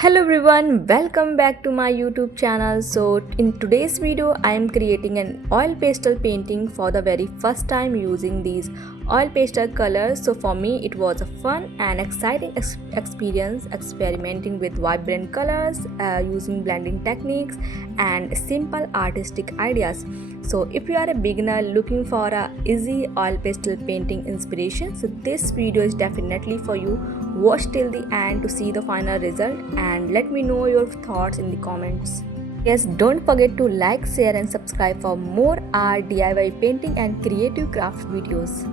Hello everyone, welcome back to my YouTube channel. So in today's video I am creating an oil pastel painting for the very first time using these oil pastel colors. So for me it was a fun and exciting experience experimenting with vibrant colors, using blending techniques and simple artistic ideas. So if you are a beginner looking for a easy oil pastel painting inspiration, so this video is definitely for you. Watch till the end to see the final result and let me know your thoughts in the comments. Yes, don't forget to like, share and subscribe for more art, DIY painting and creative craft videos.